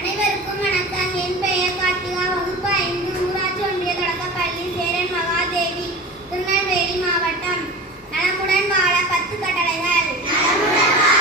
அனைவருக்கும் வணக்கம். என் பெயர் கார்த்திகா. வகுப்பு 5, ஊராட்சி ஒன்றிய தொடக்கப்பள்ளி, சேரன் மகாதேவி, திருநெல்வேலி மாவட்டம். நலமுடன் வாழ 10 கட்டளைகள்.